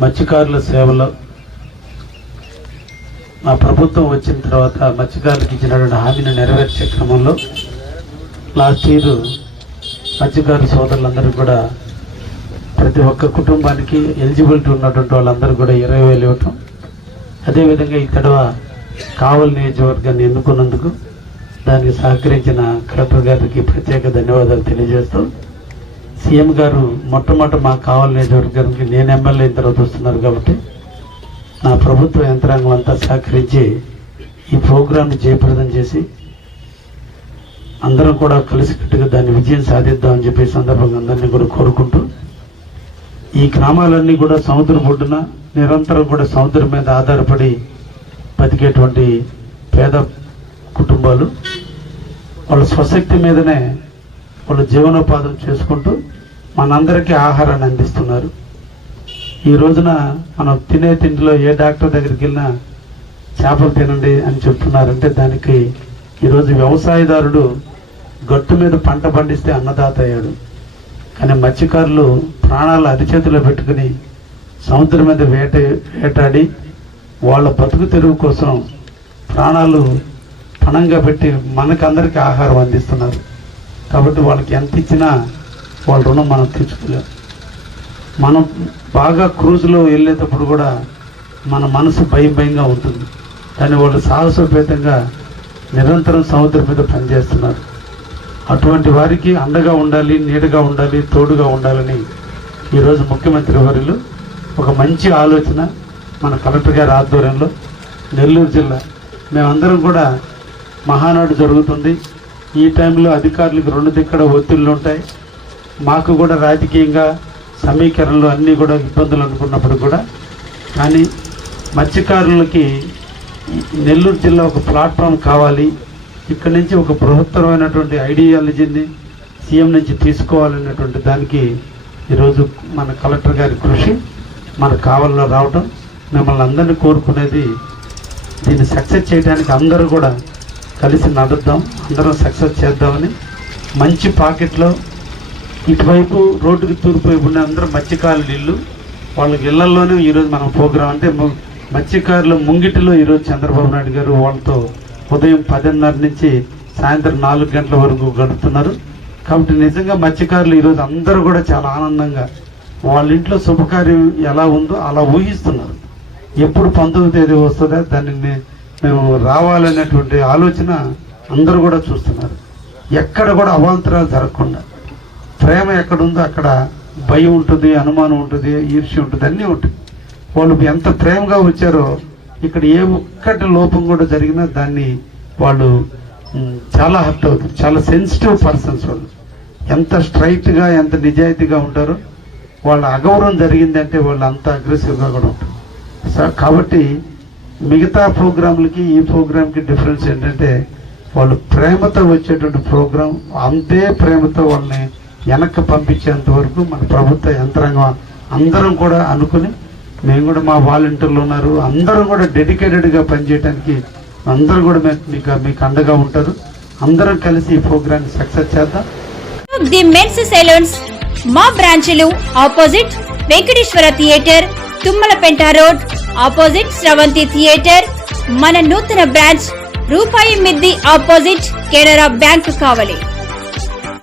మత్స్యకారుల సేవలో మా ప్రభుత్వం వచ్చిన తర్వాత మత్స్యకారులకు ఇచ్చినటువంటి హామీని నెరవేర్చే క్రమంలో లాస్ట్ ఇయర్ మత్స్యకారుల సోదరులందరూ కూడా ప్రతి ఒక్క కుటుంబానికి ఎలిజిబిలిటీ ఉన్నటువంటి వాళ్ళందరూ కూడా 20,000 ఇవ్వటం, అదేవిధంగా ఈ తడవ కావలి నియోజకవర్గాన్ని ఎన్నుకున్నందుకు దానికి సహకరించిన కలెక్టర్ గారికి ప్రత్యేక ధన్యవాదాలు తెలియజేస్తూ, సీఎం గారు మొట్టమొదటి మా కావలి నియోజకవర్గానికి నేను ఎమ్మెల్యే అయిన తర్వాత వస్తున్నారు కాబట్టి నా ప్రభుత్వ యంత్రాంగం అంతా సహకరించి ఈ ప్రోగ్రాంని జయప్రదం చేసి అందరం కూడా కలిసికట్టుగా దాన్ని విజయం సాధిద్దామని చెప్పి సందర్భంగా అందరినీ కూడా కోరుకుంటూ, ఈ గ్రామాలన్నీ కూడా సముద్రం ఒడ్డున నిరంతరం కూడా సముద్రం మీద ఆధారపడి బతికేటువంటి పేద కుటుంబాలు వాళ్ళ స్వశక్తి మీదనే వాళ్ళు జీవనోపాధం చేసుకుంటూ మనందరికీ ఆహారాన్ని అందిస్తున్నారు. ఈ రోజున మనం తినే తిండిలో ఏ డాక్టర్ దగ్గరికి వెళ్ళినా చేపలు తినండి అని చెప్తున్నారంటే దానికి ఈరోజు వ్యవసాయదారుడు గట్టు మీద పంట పండిస్తే అన్నదాత అయ్యాడు. కానీ మత్స్యకారులు ప్రాణాలు అరిచేతిలో పెట్టుకుని సముద్రం మీద వేటాడి వాళ్ళ బతుకు తెరువు కోసం ప్రాణాలు పణంగా పెట్టి మనకందరికీ ఆహారం అందిస్తున్నారు. కాబట్టి వాళ్ళకి ఎంత ఇచ్చినా వాళ్ళ రుణం మనం తీర్చుకోలేం. మనం బాగా క్రూజ్లో వెళ్ళేటప్పుడు కూడా మన మనసు భయంగా ఉంటుంది, కానీ వాళ్ళు సాహసోపేతంగా నిరంతరం సముద్రం మీద పనిచేస్తున్నారు. అటువంటి వారికి అండగా ఉండాలి, నీడగా ఉండాలి, తోడుగా ఉండాలని ఈరోజు ముఖ్యమంత్రి వర్యులు ఒక మంచి ఆలోచన మన కలెక్టర్ గారి ఆధ్వర్యంలో నెల్లూరు జిల్లా మేమందరం కూడా మహానాడు జరుగుతుంది. ఈ టైంలో అధికారులకు 2 దిక్కడ ఒత్తిళ్ళు ఉంటాయి. మాకు కూడా రాజకీయంగా సమీకరణలు అన్నీ కూడా ఇబ్బందులు అనుకున్నప్పుడు కూడా, కానీ మత్స్యకారులకి నెల్లూరు జిల్లా ఒక ప్లాట్ఫామ్ కావాలి, ఇక్కడి నుంచి ఒక బృహత్తరమైనటువంటి ఐడియాలజీని సీఎం నుంచి తీసుకోవాలనేటువంటి దానికి ఈరోజు మన కలెక్టర్ గారి కృషి మన కావలిలో రావటం. మిమ్మల్ని అందరినీ కోరుకునేది దీన్ని సక్సెస్ చేయడానికి అందరూ కూడా కలిసి నడుద్దాం, అందరం సక్సెస్ చేద్దామని. మంచి పాకెట్లో ఇటువైపు రోడ్డుకి తూర్పు వైపు ఉన్న అందరూ మత్స్యకారుల ఇల్లు, వాళ్ళకి ఇళ్లలోనే ఈరోజు మనం ప్రోగ్రాం అంటే మత్స్యకారుల ముంగిటిలో ఈరోజు చంద్రబాబు నాయుడు గారు వాళ్ళతో ఉదయం 10:30 నుంచి సాయంత్రం 4 గంటల వరకు గడుపుతున్నారు. కాబట్టి నిజంగా మత్స్యకారులు ఈరోజు అందరూ కూడా చాలా ఆనందంగా వాళ్ళ ఇంట్లో శుభకార్యం ఎలా ఉందో అలా ఊహిస్తున్నారు. ఎప్పుడు 19వ తేదీ వస్తుందో దాన్ని మేము రావాలనేటువంటి ఆలోచన అందరూ కూడా చూస్తున్నారు. ఎక్కడ కూడా అవాంతరాలు జరగకుండా, ప్రేమ ఎక్కడుందో అక్కడ భయం ఉంటుంది, అనుమానం ఉంటుంది, ఈర్ష్య ఉంటుంది, అన్నీ ఉంటుంది. వాళ్ళు ఎంత ప్రేమగా వచ్చారో ఇక్కడ ఏ ఒక్కటి లోపం కూడా జరిగినా దాన్ని వాళ్ళు చాలా హర్ట్ అవుతారు. చాలా సెన్సిటివ్ పర్సన్స్ వాళ్ళు. ఎంత స్ట్రైట్గా ఎంత నిజాయితీగా ఉంటారో, వాళ్ళ అగౌరవం జరిగిందంటే వాళ్ళు అంత అగ్రెసివ్గా కూడా ఉంటారు. కాబట్టి మిగతా ప్రోగ్రాంలకి ఈ ప్రోగ్రాంకి డిఫరెన్స్ ఏంటంటే వాళ్ళు ప్రేమతో వచ్చేటువంటి ప్రోగ్రాం, అంతే ప్రేమతో వాళ్ళని వెనక్కి పంపించేంత వరకు మన ప్రభుత్వ యంత్రాంగం అందరం కూడా అనుకుని, మేము కూడా మా వాలంటీర్లు ఉన్నారు, అందరూ కూడా డెడికేటెడ్గా పనిచేయడానికి అందరూ కూడా మీకు అండగా ఉంటారు. అందరం కలిసి ఈ ప్రోగ్రాన్ని సక్సెస్ చేద్దాం. ది మెన్స్ సెలూన్స్ మా బ్రాంచ్లు opposite Venkateswara theatre, Tummalapenta road, opposite Sravanthi theatre. మన నూతన బ్రాంచ్ రూపాయి మిద్ది ఆపోజిట్ కెనరా బ్యాంక్ కావలి.